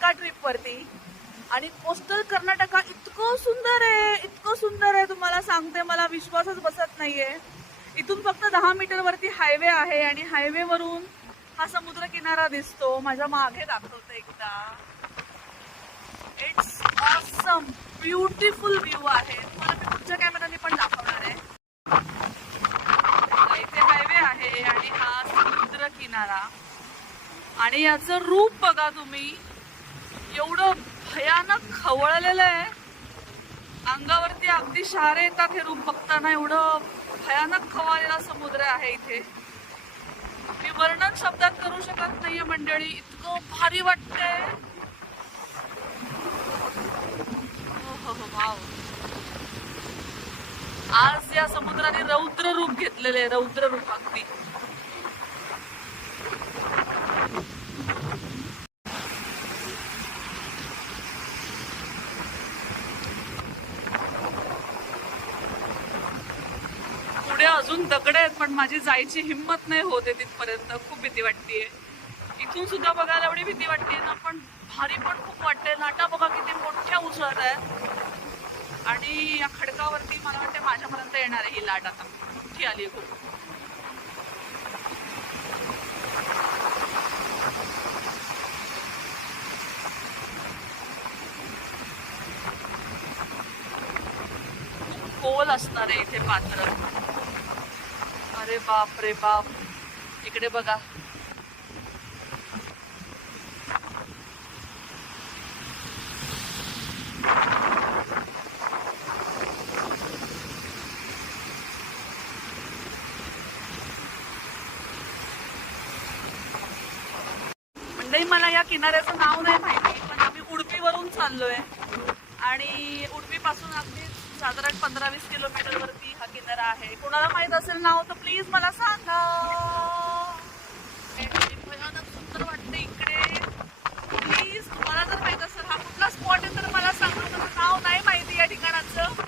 Karnataka trip वरती. आणि coastal Karnataka इतकं सुंदर आहे, इतकं सुंदर आहे, तुम्हाला सांगते मला विश्वासच बसत नाहीये. इथून फक्त 10 मीटर वरती हायवे आहे आणि हायवे वरून हा समुद्र किनारा दिसतो. माझ्या मागे दाखवते एकदा. इट्स ऑसम, ब्युटिफुल व्ह्यू आहे. तुम्हाला मी पुढच्या कॅमेराने पण दाखवणार आहे. इथे हायवे आहे आणि हा समुद्र किनारा. आणि याचं रूप बघा तुम्ही, एवढं भयानक खवळलेलं आहे, अंगावरती अगदी शहारे येतात हे रूप बघताना. एवढं भयानक खवळलेला समुद्र आहे इथे. मी वर्णन शब्दात करू शकत नाहीये मंडळी, इतकं भारी वाटतंय. वाव. आज या समुद्राने रौद्र रूप घेतलेले, रौद्र रूप अगदी. पुढे अजून दगड आहेत पण माझी जायची हिंमत नाही होते तिथपर्यंत. खूप भीती वाटतेय. इथून सुद्धा बघायला एवढी भीती वाटते ना, पण भारी पण खूप वाटते. लाटा बघा किती मोठ्या उसळत आहेत आणि या खडकावरती मला वाटते माझ्यापर्यंत येणार आहे ही लाट. आता मोठी आली आहे खूप. खोल असणार आहे इथे पात्र. अरे बाप रे बाप. इकडे बघा. मंडळी मला या किनाऱ्याचं नाव नाही माहिती, पण आम्ही उडपीवरून चाललोय आणि उडपी पासून अगदी साधारण 15-20 किलोमीटर वरती हा किनारा आहे. कोणाला माहित असेल नाव तर प्लीज मला सांगा. भयानक सुंदर वाटते इकडे. प्लीज तुम्हाला जर माहित असेल हा कुठला स्पॉट आहे तर मला सांगा. मला नाव नाही माहिती या ठिकाणाचं.